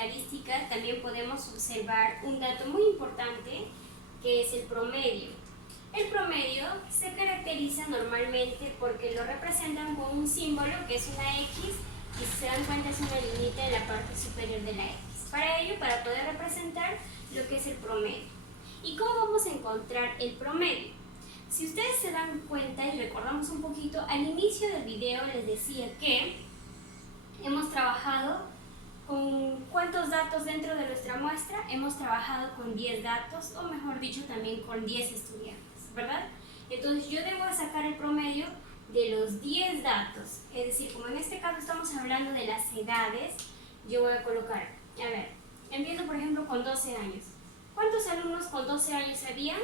estadística también podemos observar un dato muy importante que es el promedio. El promedio se caracteriza normalmente porque lo representan con un símbolo que es una X y si se dan cuenta es una lineita en la parte superior de la X. Para ello, para poder representar lo que es el promedio. ¿Y cómo vamos a encontrar el promedio? Si ustedes se dan cuenta y recordamos un poquito, al inicio del video les decía que hemos trabajado con ¿cuántos datos dentro de nuestra muestra? Hemos trabajado con 10 datos, o mejor dicho, también con 10 estudiantes, ¿verdad? Entonces yo debo sacar el promedio de los 10 datos, es decir, como en este caso estamos hablando de las edades, yo voy a colocar, a ver, empiezo por ejemplo con 12 años. ¿Cuántos alumnos con 12 años había?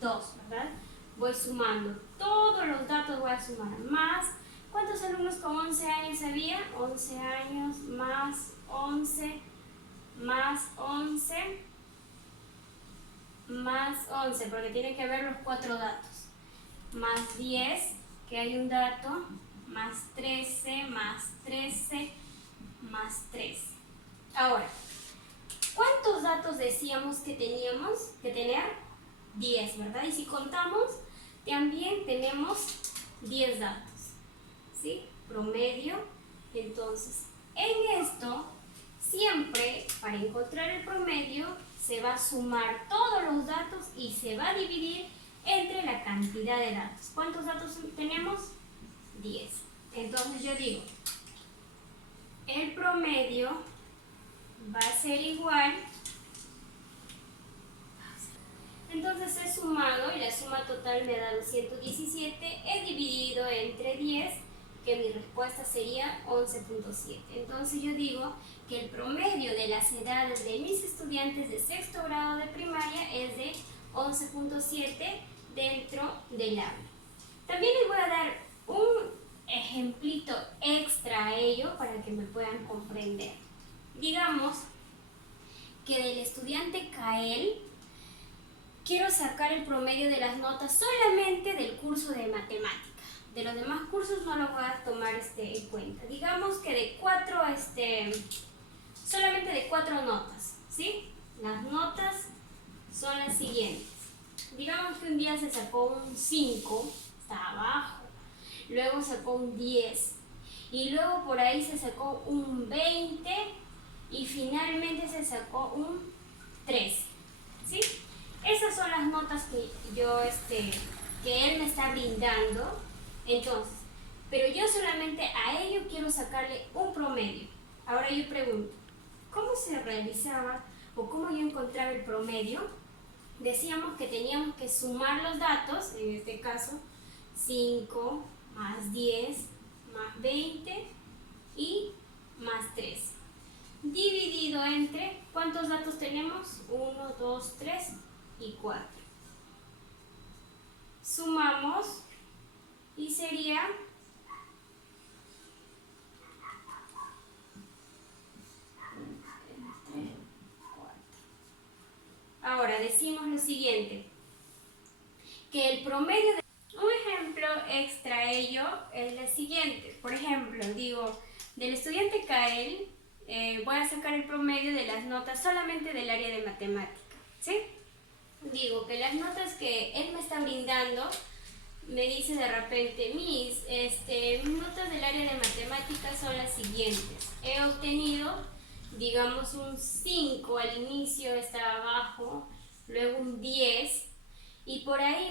2, ¿verdad? Voy sumando, todos los datos voy a sumar, más, ¿cuántos alumnos con 11 años había? 11 años, más 11, más 11, más 11, porque tiene que haber los 4 datos, más 10, que hay un dato, más 13, más 13, más 13. Ahora, ¿cuántos datos decíamos que teníamos que tener? 10, ¿verdad? Y si contamos, también tenemos 10 datos, ¿sí? Promedio. Entonces, en esto, siempre para encontrar el promedio, se va a sumar todos los datos y se va a dividir entre la cantidad de datos. ¿Cuántos datos tenemos? 10. Entonces yo digo, el promedio va a ser igual. Entonces he sumado y la suma total me da 217, he dividido entre 10, que mi respuesta sería 11.7. Entonces yo digo que el promedio de las edades de mis estudiantes de sexto grado de primaria es de 11.7 dentro del aula. También les voy a dar un ejemplito extra a ello para que me puedan comprender. Digamos que del estudiante Kael quiero sacar el promedio de las notas solamente del curso de matemática. De los demás cursos no lo voy a tomar en cuenta. Digamos que de 4, solamente de 4 notas, ¿sí? Las notas son las siguientes. Digamos que un día se sacó un 5, está abajo. Luego sacó un 10. Y luego por ahí se sacó un 20. Y finalmente se sacó un 13, ¿sí? Esas son las notas que que él me está brindando. Entonces, pero yo solamente a ello quiero sacarle un promedio. Ahora yo pregunto, ¿cómo se realizaba o cómo yo encontraba el promedio? Decíamos que teníamos que sumar los datos, en este caso 5 más 10 más 20 y más 13. Dividido entre, ¿cuántos datos tenemos? 1, 2, 3 y 4. Sumamos y sería ahora decimos lo siguiente, que el promedio de un ejemplo extra a ello es el siguiente. Por ejemplo, digo, del estudiante Kael voy a sacar el promedio de las notas solamente del área de matemática, ¿sí? Digo que las notas que él me está brindando, me dice de repente, mis notas del área de matemáticas son las siguientes. He obtenido, digamos, un 5 al inicio, estaba abajo, luego un 10, y por ahí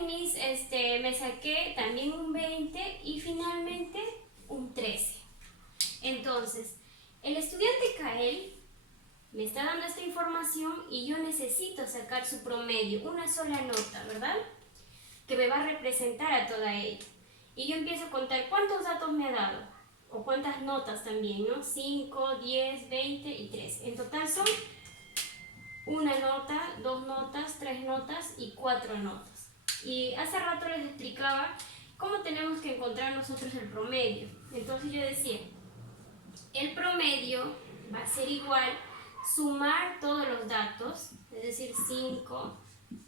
me saqué también un 20 y finalmente un 13. Entonces, el estudiante Kael me está dando esta información y yo necesito sacar su promedio, una sola nota, ¿verdad? Que me va a representar a toda ella. Y yo empiezo a contar cuántos datos me ha dado, o cuántas notas también, ¿no? 5, 10, 20 y 13. En total son una nota, 2 notas, 3 notas y 4 notas. Y hace rato les explicaba cómo tenemos que encontrar nosotros el promedio. Entonces yo decía, el promedio va a ser igual sumar todos los datos, es decir, 5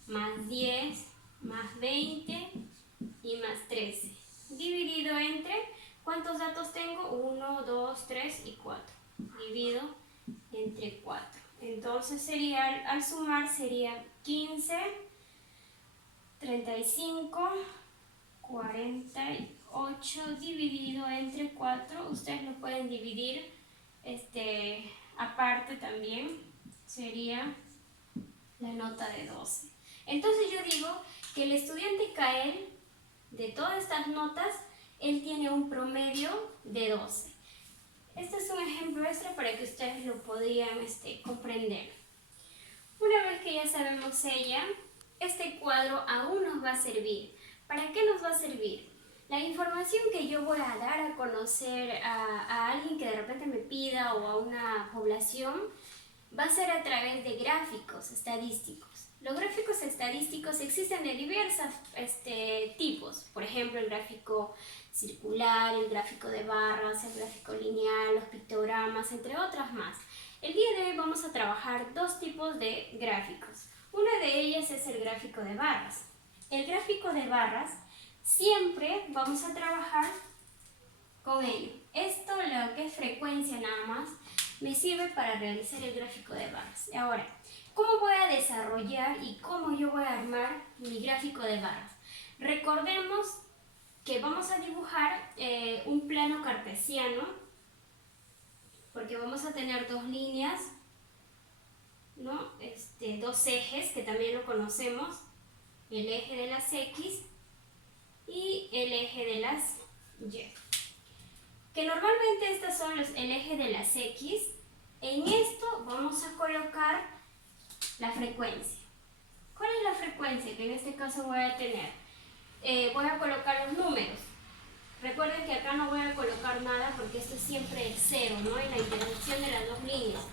más 10 más 20 y más 13, dividido entre, ¿cuántos datos tengo? 1, 2, 3 y 4. Divido entre 4. Entonces sería, al sumar sería 15, 35, 48 dividido entre 4. Ustedes lo pueden dividir aparte también. Sería la nota de 12. Entonces yo digo que el estudiante Kael, de todas estas notas, él tiene un promedio de 12. Este es un ejemplo extra para que ustedes lo podrían comprender. Una vez que ya sabemos ella, este cuadro aún nos va a servir. ¿Para qué nos va a servir? La información que yo voy a dar a conocer a alguien que de repente me pida o a una población va a ser a través de gráficos estadísticos. Los gráficos estadísticos existen de diversos tipos. Por ejemplo, el gráfico circular, el gráfico de barras, el gráfico lineal, los pictogramas, entre otras más. El día de hoy vamos a trabajar dos tipos de gráficos. Una de ellas es el gráfico de barras. El gráfico de barras siempre vamos a trabajar con ello. Esto, lo que es frecuencia nada más, me sirve para realizar el gráfico de barras. Ahora, ¿cómo voy a desarrollar y cómo yo voy a armar mi gráfico de barras? Recordemos que vamos a dibujar un plano cartesiano, porque vamos a tener dos líneas, ¿no? Dos ejes, que también lo conocemos, el eje de las X y el eje de las Y. Que normalmente estos son el eje de las X. En esto vamos a colocar la frecuencia. ¿Cuál es la frecuencia que en este caso voy a tener? Voy a colocar los números. Recuerden que acá no voy a colocar nada porque esto es siempre el 0, ¿no? En la intersección de las dos líneas.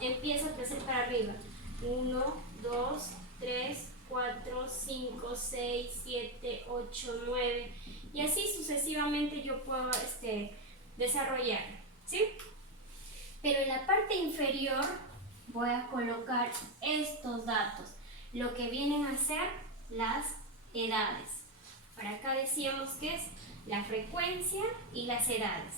Empiezo a crecer para arriba. 1, 2, 3, 4, 5, 6, 7, 8, 9. Y así sucesivamente yo puedo desarrollar, ¿sí? Pero en la parte inferior voy a colocar estos datos, lo que vienen a ser las edades. Para acá decíamos que es la frecuencia y las edades.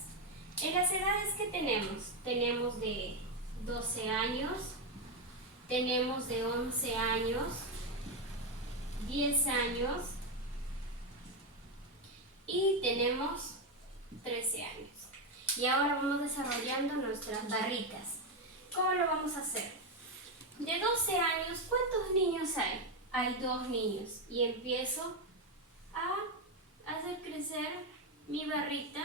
En las edades que tenemos de 12 años, tenemos de 11 años, 10 años y tenemos 13 años. Y ahora vamos desarrollando nuestras barritas. ¿Cómo lo vamos a hacer? De 12 años, ¿cuántos niños hay? Hay 2 niños. Y empiezo a hacer crecer mi barrita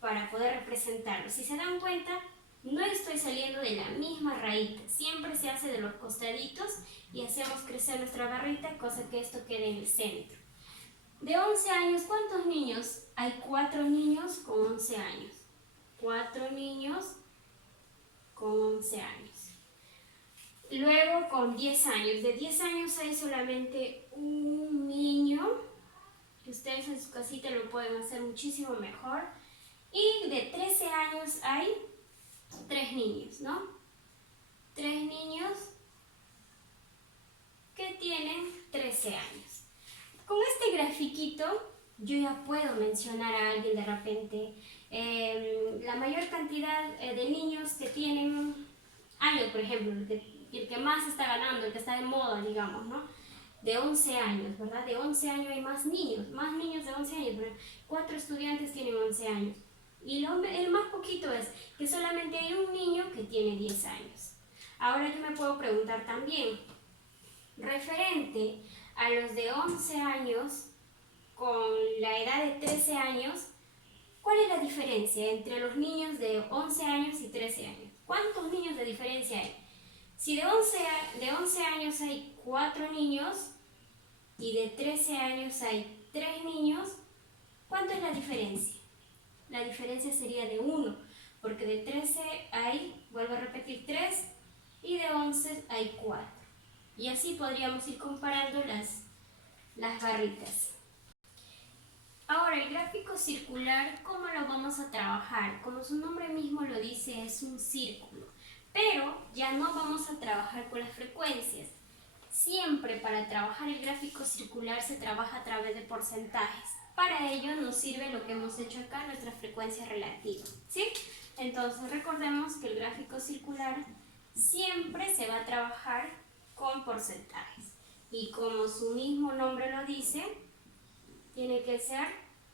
para poder representarlo. Si se dan cuenta, no estoy saliendo de la misma raíz. Siempre se hace de los costaditos y hacemos crecer nuestra barrita, cosa que esto quede en el centro. De 11 años, ¿cuántos niños? Hay 4 niños con 11 años. 4 niños con 11 años. Luego con 10 años. De 10 años hay solamente un niño. Ustedes en su casita lo pueden hacer muchísimo mejor. Y de 13 años hay 3 niños, ¿no? 3 niños que tienen 13 años. Con este grafiquito yo ya puedo mencionar a alguien de repente. La mayor cantidad de niños que tienen años, por ejemplo, el que más está ganando, el que está de moda, digamos, ¿no? De 11 años, ¿verdad? De 11 años hay más niños de 11 años. 4 estudiantes tienen 11 años. Y el más poquito es que solamente hay un niño que tiene 10 años. Ahora yo me puedo preguntar también, referente a los de 11 años con la edad de 13 años, ¿cuál es la diferencia entre los niños de 11 años y 13 años? ¿Cuántos niños de diferencia hay? Si de 11 años hay 4 niños y de 13 años hay 3 niños, ¿cuánto es la diferencia? La diferencia sería de 1, porque de 13 hay, vuelvo a repetir, 3 y de 11 hay 4. Y así podríamos ir comparando las barritas. Ahora, el gráfico circular, ¿cómo lo vamos a trabajar? Como su nombre mismo lo dice, es un círculo. Pero ya no vamos a trabajar con las frecuencias. Siempre para trabajar el gráfico circular se trabaja a través de porcentajes. Para ello nos sirve lo que hemos hecho acá, nuestra frecuencia relativa, ¿sí? Entonces recordemos que el gráfico circular siempre se va a trabajar con porcentajes. Y como su mismo nombre lo dice, tiene que ser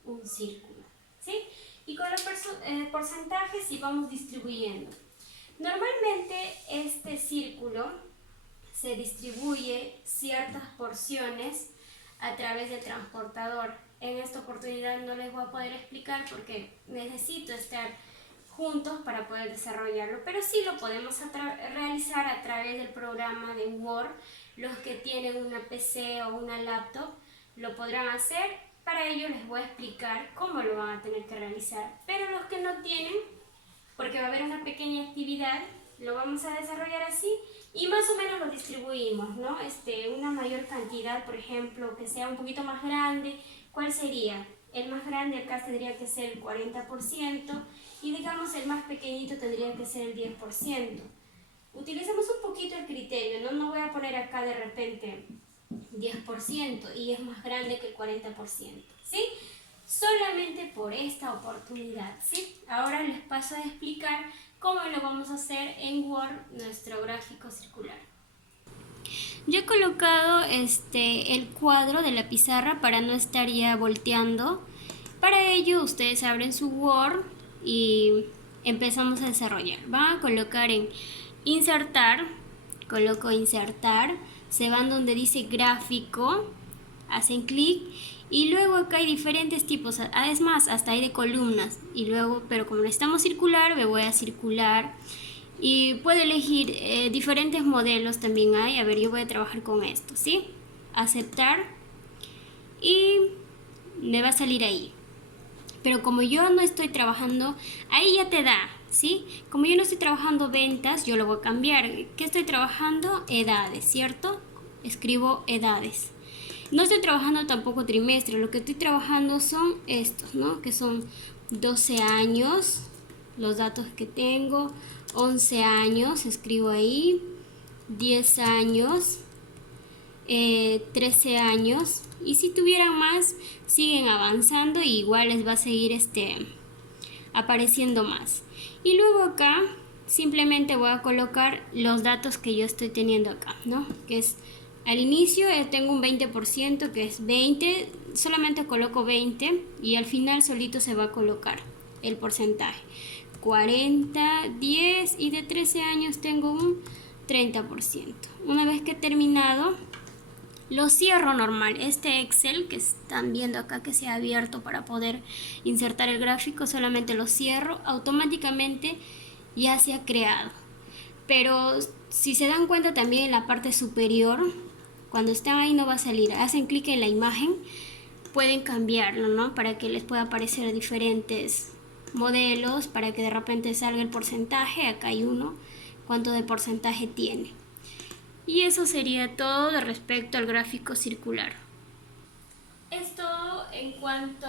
un círculo, ¿sí? Y con los porcentajes sí vamos distribuyendo. Normalmente este círculo se distribuye ciertas porciones a través del transportador. En esta oportunidad no les voy a poder explicar porque necesito estar juntos para poder desarrollarlo, pero sí lo podemos realizar a través del programa de Word. Los que tienen una PC o una laptop lo podrán hacer. Para ello les voy a explicar cómo lo van a tener que realizar, pero los que no tienen, porque va a haber una pequeña actividad, lo vamos a desarrollar así y más o menos lo distribuimos, ¿no? Una mayor cantidad, por ejemplo, que sea un poquito más grande. ¿Cuál sería? El más grande acá tendría que ser el 40% y digamos el más pequeñito tendría que ser el 10%. Utilicemos un poquito el criterio, ¿no? No voy a poner acá de repente 10% y es más grande que el 40%, ¿sí? Solamente por esta oportunidad, ¿sí? Ahora les paso a explicar cómo lo vamos a hacer en Word, nuestro gráfico circular. Yo he colocado el cuadro de la pizarra para no estar ya volteando. Para ello ustedes abren su Word y empezamos a desarrollar. Van a colocar en insertar, coloco insertar, se van donde dice gráfico, hacen clic y luego acá hay diferentes tipos, es más, hasta hay de columnas y luego, pero como necesitamos circular, me voy a circular y puedo elegir diferentes modelos también hay. A ver, yo voy a trabajar con esto, ¿sí? Aceptar y me va a salir ahí. Pero como yo no estoy trabajando, ahí ya te da, ¿sí? Como yo no estoy trabajando ventas, yo lo voy a cambiar. ¿Qué estoy trabajando? Edades, ¿cierto? Escribo edades. No estoy trabajando tampoco trimestre, lo que estoy trabajando son estos, ¿no? Que son 12 años, los datos que tengo, 11 años, escribo ahí, 10 años, 13 años, y si tuvieran más, siguen avanzando y igual les va a seguir apareciendo más. Y luego acá simplemente voy a colocar los datos que yo estoy teniendo acá, ¿no? Que es al inicio tengo un 20% que es 20, solamente coloco 20 y al final solito se va a colocar el porcentaje. 40, 10 y de 13 años tengo un 30%. Una vez que he terminado, lo cierro normal. Este Excel que están viendo acá que se ha abierto para poder insertar el gráfico, solamente lo cierro, automáticamente ya se ha creado. Pero si se dan cuenta también en la parte superior, cuando están ahí no va a salir. Hacen clic en la imagen, pueden cambiarlo, ¿no? Para que les pueda aparecer diferentes modelos, para que de repente salga el porcentaje. Acá hay uno, cuánto de porcentaje tiene. Y eso sería todo de respecto al gráfico circular. Esto en cuanto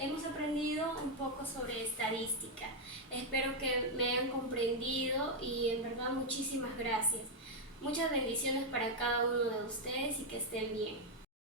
hemos aprendido un poco sobre estadística. Espero que me hayan comprendido y en verdad muchísimas gracias. Muchas bendiciones para cada uno de ustedes y que estén bien.